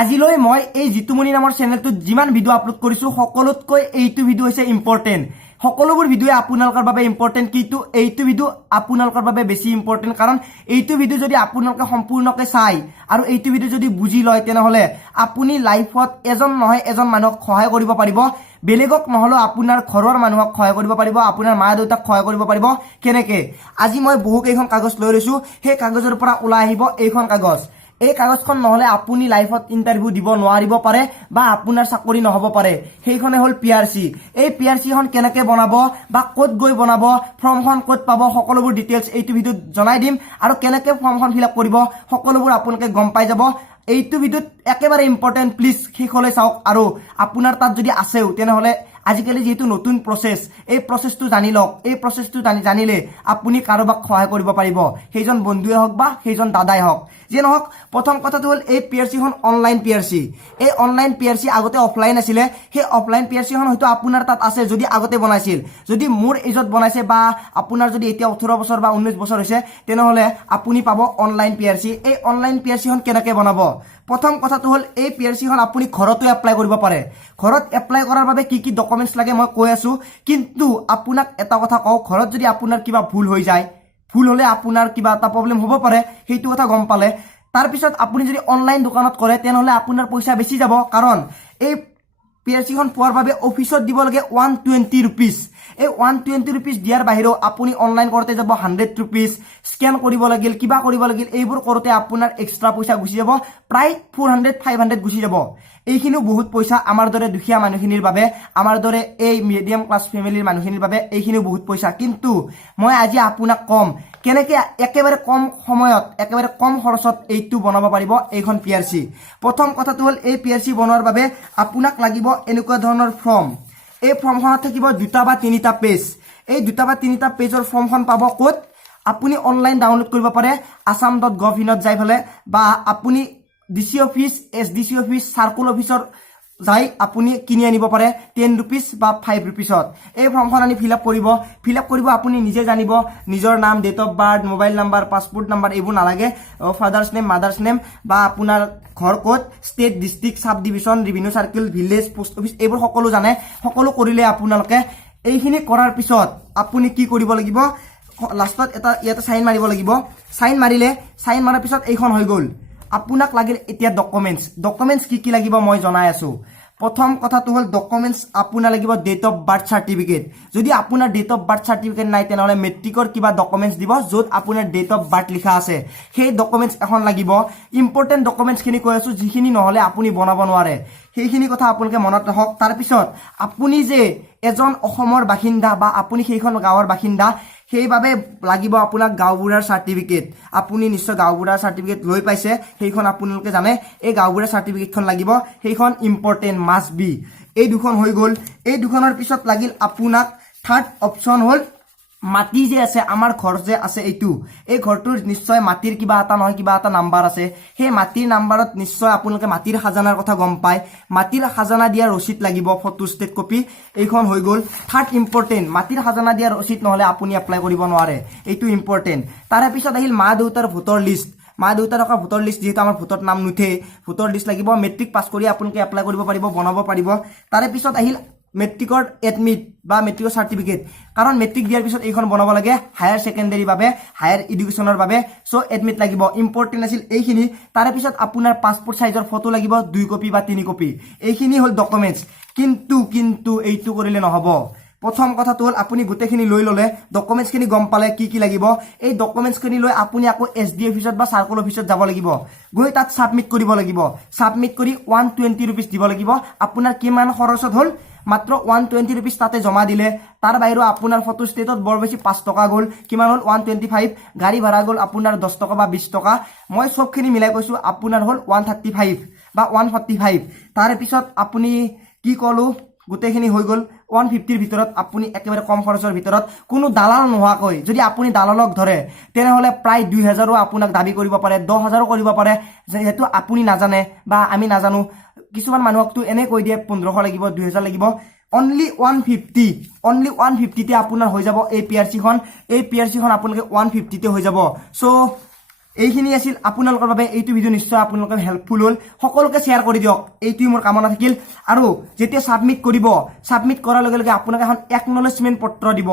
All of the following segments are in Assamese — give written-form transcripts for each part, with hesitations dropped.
আজিলৈ মই এই জিতু মনি নামৰ চেনেলটোত যিমান ভিডিও আপলোড কৰিছো সকলোতকৈ এইটো ভিডিও হৈছে ইম্পৰ্টেন্ট সকলোবোৰ ভিডিও আপোনালোকৰ বাবে ইম্পৰ্টেন্ট কিন্তু এইটো ভিডিও আপোনালোকৰ বাবে বেছি ইম্পৰ্টেন্ট কাৰণ এইটো ভিডিও যদি আপোনালোকে সম্পূৰ্ণকৈ চাই আৰু এইটো ভিডিও যদি বুজি লয় তেনেহলে আপুনি লাইফত এজন নহয় এজন মানুহক সহায় কৰিব পাৰিব বেলেগক নহলো আপোনাৰ ঘৰৰ মানুহক সহায় কৰিব পাৰিব আপোনাৰ মা দেউতাক সহায় কৰিব পাৰিব কেনেকে আজি মই বহু কেইখন কাগজ লৈ লৈছো সেই কাগজৰ পৰা ওলাই আহিব এইখন কাগজ এই কাগজখন নহলে আপুনি লাইফত ইন্টাৰভিউ দিব নোৱাৰিব পাৰে বা আপোনাৰ চাকৰি নহব পাৰে সেইখনে হল পিআৰসি এই পিআৰসি খন কেনেকে বনাব বা ক'ত গৈ বনাব ফৰ্মখন ক'ত পাব সকলোবোৰ ডিটেইলছ এইটো ভিডিওত জনাই দিম আৰু কেনেকে ফৰ্মখন ফিল আপ কৰিব সকলোবোৰ আপোনালোকে গম পাই যাব এইটো ভিডিওত একেবাৰে ইম্পৰ্টেন্ট প্লিজ শেষলৈ চাওক আৰু আপোনাৰ তাত যদি আছেও তেনেহলে আজিকালি যেহেতু নতুন প্ৰসেস এই প্ৰসেসটো জানি লওক এই প্ৰসেসটো জানিলে আপুনি কাৰোবাক সহায় কৰিব পাৰিব সেইজন বন্ধুৱে হওক বা সেইজন দাদাই হওক যে নহওক প্ৰথম কথাটো হল এই পিআৰসি খন অনলাইন পিআৰসি এই অনলাইন পিআৰসি আগতে অফলাইন আছিল সেই অফলাইন পিআৰসি খন হয়তো আপোনাৰ তাত আছে যদি আগতে বনাইছিল যদি মোৰ এজত বনাইছে বা আপোনাৰ যদি এতিয়া 18 বছৰ বা 19 বছৰ হৈছে তেনেহলে আপুনি পাব অনলাইন পিআৰসি এই অনলাইন পিআৰসি খন কেনেকৈ বনাব প্ৰথম কথাটো হল এই পিআৰসি খন আপুনি ঘৰতো এপ্লাই কৰিব পাৰে ঘৰত এপ্লাই কৰাৰ বাবে কি কি ডকুমেন্টছ লাগে মই কৈ আছো কিন্তু আপোনাক এটা কথা কও ঘৰত যদি আপোনাৰ কিবা ভুল হৈ যায় ভুল হলে আপোনাৰ কিবা এটা প্ৰবলেম হ'ব পাৰে সেইটো কথা গম পালে তাৰ পিছত আপুনি যদি অনলাইন দোকানত কৰে তেনেহলে আপোনাৰ পইচা বেছি যাব কাৰণ এই পিআৰসি খন পোৱাৰ বাবে অফিসত দিব লাগে 120 रुपीस এই 120 रुपीस দিয়াৰ বাহিৰেও আপুনি অনলাইন কৰতে যাব 100 रुपीस স্ক্যান কৰিব লাগিল কিবা কৰিব লাগিল এইবোৰ কৰতে আপোনাৰ এক্সট্ৰা পইচা গুছি যাব প্ৰায় 400 500 গুছি যাব এইখিনিও বহুত পইচা আমাৰ দৰে দুখীয়া মানুহখিনিৰ বাবে আমাৰ দৰে এই মিডিয়াম ক্লাস ফ্যামিলিৰ মানুহখিনিৰ বাবে এইখিনিও বহুত পইচা কিন্তু মই আজি আপোনাক কম কেনেকে একেবাৰে কম সময়ত একেবাৰে কম খৰচত এইটো বনাব পাৰিব এইখন পিআৰসি প্ৰথম কথাটো হল এই পিআৰসি বনোৱাৰ বাবে আপোনাক লাগিব এনেকুৱা ধৰণৰ ফৰ্ম এই ফৰ্মখনত থাকিব দুটা বা তিনিটা পেজ এই দুটা বা তিনিটা পেজৰ ফৰ্মখন পাব ক'ত আপুনি অনলাইন ডাউনলোড কৰিব পাৰে assam.gov.in ত যাই ফলে বা আপুনি DC office SDC office circle অফিসৰ যাই আপুনি কিনি আনিব পাৰে 10 रुपीस বা 5 रुपीसত এই ফৰ্মখন আনি ফিল আপ কৰিব আপুনি নিজে জানিব নিজৰ নাম date of birth mobile number passport number এইবোৰ নালাগে ফাদাৰ্স নেম মাদাৰ্স নেম বা আপোনাৰ ঘৰ ক'ত state district sub division revenue circle village post office এইবোৰ সকলো জানে সকলো কৰিলে আপোনালোকে এইখিনি কৰাৰ পিছত আপুনি কি কৰিব লাগিব লাষ্টত এটা ইয়াতে সাইন মাৰিব লাগিব সাইন মাৰাৰ পিছত এইখন হৈ গল আপোনাক লাগিল এতিয়া ডকুমেন্টস কি লাগিব মই জনাই আছো প্ৰথম কথাটো হল ডকুমেন্টস আপোনাৰ লাগিব ডেট অফ বাৰ্থ সাৰ্টিফিকেট যদি আপোনাৰ ডেট অফ বাৰ্থ সাৰ্টিফিকেট নাই তেনেহলে মেট্ৰিকৰ কিবা ডকুমেন্টস দিব যত আপোনাৰ ডেট অফ বাৰ্থ লিখা আছে সেই ডকুমেন্টস এখন লাগিব ইম্পৰ্টেন্ট ডকুমেন্টস খিনি কৈ আছো যিখিনি নহলে আপুনি বনাব নোৱাৰে সেইখিনি কথা আপোনালোকে মনত ৰাখক তাৰ পিছত আপুনি যে এজন অসমৰ বাসিন্দা বা আপুনি সেইখন গাঁৱৰ বাসিন্দা সেইভাবে লাগিব আপোনাক গাঁওবুঢ়াৰ সাৰ্টিফিকেট আপুনি নিশ্চয় গাঁওবুঢ়াৰ সাৰ্টিফিকেট লৈ পাইছে সেইখন আপোনালোকে জানে এই গাঁওবুঢ়াৰ সাৰ্টিফিকেটখন লাগিব সেইখন ইম্পৰ্টেন্ট মাস্ট বি এই দুখন হৈ গল এই দুখনৰ পিছত লাগিল আপোনাক থাৰ্ড অপচন হল মাটি যে আছে আমাৰ ঘৰ যে আছে এইটো এই ঘৰটোৰ নিশ্চয় মাটিৰ কিবা এটা নহয় কিবা এটা নাম্বাৰ আছে সেই মাটিৰ নাম্বাৰত নিশ্চয় আপোনালোকে মাটিৰ খাজানাৰ কথা গম পায় মাটিৰ খাজানা দিয়া ৰচিদ লাগিব ফটো ষ্টেট কপি এইখন হৈ গল থাৰ্ড ইম্পৰ্টেন্ট মাটিৰ খাজানা দিয়া ৰচিদ নহলে আপুনি এপ্লাই কৰিব নোৱাৰে এইটো ইম্পৰ্টেন্ট তাৰে পিছত আহিল মা দেউতাৰ ভোটৰ লিষ্ট মা দেউতাৰ ভোটৰ লিষ্ট যেহেতু আমাৰ ভোটত নাম নুঠে ভোটৰ লিষ্ট লাগিব মেট্ৰিক পাছ কৰি আপোনালোকে এপ্লাই কৰিব পাৰিব বনাব পাৰিব তাৰে পিছত আহিল মেট্ৰিকৰ এডমিট বা মেট্ৰিকৰ সাৰ্টিফিকেট কাৰণ মেট্ৰিক দিয়াৰ পিছত এইখন বনাব লাগে হায়াৰ সেকেন্ডাৰী বাবে হায়াৰ এডুকেশনৰ বাবে সো এডমিট লাগিব ইম্পৰ্টেন্ট আছিল এইখিনি তাৰে পিছত আপোনাৰ পাসপোৰ্ট সাইজৰ ফটো লাগিব 2 কপি বা 3 কপি এইখিনি হল ডকুমেন্টস কিন্তু এইটো কৰিলে নহব প্ৰথম কথাটো হল আপুনি গোটেইখিনি লৈ ললে ডকুমেন্টস খিনি গম পালে কি লাগিব এই ডকুমেন্টস খিনি লৈ আপুনি আকৌ এসডি অফিসত বা সাৰ্কুল অফিসত যাব লাগিব গৈ তাত সাবমিট কৰিব লাগিব সাবমিট কৰি 120 रुपीस দিব লাগিব আপোনাৰ কিমান খৰচত হল মাত্ৰ 120 रुपीस তাতে জমা দিলে তাৰ বাহিৰে আপোনাৰ ফটো ষ্টেটত বৰ বেছি 5 টকা গল কিমান হল 125 গাড়ী ভাড়া গল আপোনাৰ 10 টকা বা 20 টকা মই সবখিনি মিলাই কৈছো আপোনাৰ হল 135 বা 145 তাৰ পিছত আপুনি কি কলো গোটেইখিনি হৈ গল 150 ৰ ভিতৰত আপুনি একেবাৰে কম খৰচৰ ভিতৰত কোনো দালাল নোহাকৈ যদি আপুনি দালালক ধৰে তেনেহলে প্ৰায় 2000 আপোনাক দাবী কৰিব পাৰে 10000 কৰিব পাৰে যেহেতু আপুনি নাজানে বা আমি নাজানো কিছুমান মানুহকটো এনে কৈ দিয়ে 1500 লাগিব 2000 লাগিব only 150 তে আপোনাৰ হৈ যাব এই পিআৰসি খন আপোনালোকে 150 তে হৈ যাব সো এইখিনি আছিল আপোনালোকৰ বাবে এইটো ভিডিও নিশ্চয় আপোনালোকে হেল্পফুল হ'ল সকলোকে শ্বেয়াৰ কৰি দিয়ক এইটোই মোৰ কামনা থাকিল আৰু যেতিয়া সাবমিট কৰিব সাবমিট কৰাৰ লগে লগে আপোনাক এখন একনলেজমেন্ট পত্ৰ দিব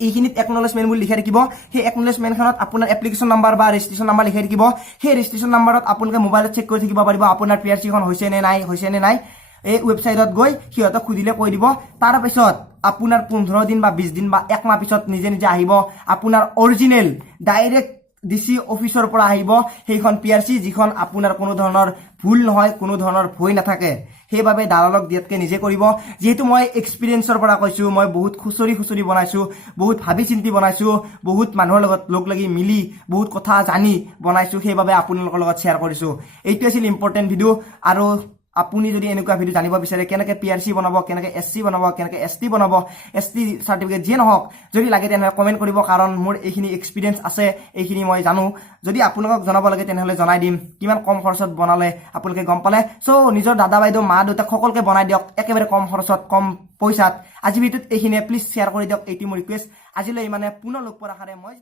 এইখিনিত একনলেজমেন্ট বুলি লিখা থাকিব সেই একনলেজমেন্টখনত আপোনাৰ এপ্লিকেশন নাম্বাৰ বা ৰেজিষ্ট্ৰেচন নাম্বাৰ লিখা থাকিব সেই ৰেজিষ্ট্ৰেচন নাম্বাৰত আপোনালোকে মোবাইলত চেক কৰি থাকিব পাৰিব আপোনাৰ PRC খন হৈছে নে নাই এই ওয়েবসাইটত গৈ সিহঁতক খুদিলে কৈ দিব তাৰ পিছত আপোনাৰ 15 দিন বা 20 দিন বা এক মাহ পিছত নিজে নিজে আহিব আপোনাৰ অৰিজিনেল ডাইৰেক্ট ডিসি অফিসৰ পৰা আহিব সেইখন PRC যিখন আপোনাৰ কোনো ধৰণৰ ভুল নহয় কোনো ধৰণৰ ভয় নাথাকে সেইবাবে দালালক দিয়াতকে নিজে কৰিব যেহেতু মই এক্সপেৰিয়েন্সৰ পৰা কৈছো মই বহুত খুচৰি বনাইছো বহুত ভাবি চিন্তি বনাইছো বহুত মানুহৰ লগত লগ লাগি মিলি বহুত কথা জানি বনাইছো সেইবাবে আপোনালোকৰ লগত শ্বেয়াৰ কৰিছো এইটো আছিল ইম্পৰ্টেন্ট ভিডিও আৰু আপুনি যদি এনেকুৱা ভিডিও জানিব বিচাৰে কেনেকৈ PRC বনাব কেনেকৈ SC বনাব কেনেকৈ ST বনাব ST সাৰ্টিফিকেট যে নহওক যদি লাগে তেনে কমেন্ট কৰিব কাৰণ মোৰ এইখিনি এক্সপেৰিয়েন্স আছে এইখিনি মই জানো যদি আপোনালোকক জনাব লাগে তেনেহলে জনাই দিম কিমান কম খৰচত বনালে আপোনালোকে গম পালে সো নিজৰ দাদা বাইদেউ মা দেউতাক সকলোকে বনাই দিয়ক একেবাৰে কম খৰচত কম পইচাত আজি ভিডিওত এইখিনি প্লিজ শ্বেয়াৰ কৰি দিয়ক এইটো মোৰ ৰিকুৱেষ্ট আজিলৈ মানে পুনৰ লগ পোৱাৰ আশাৰে মই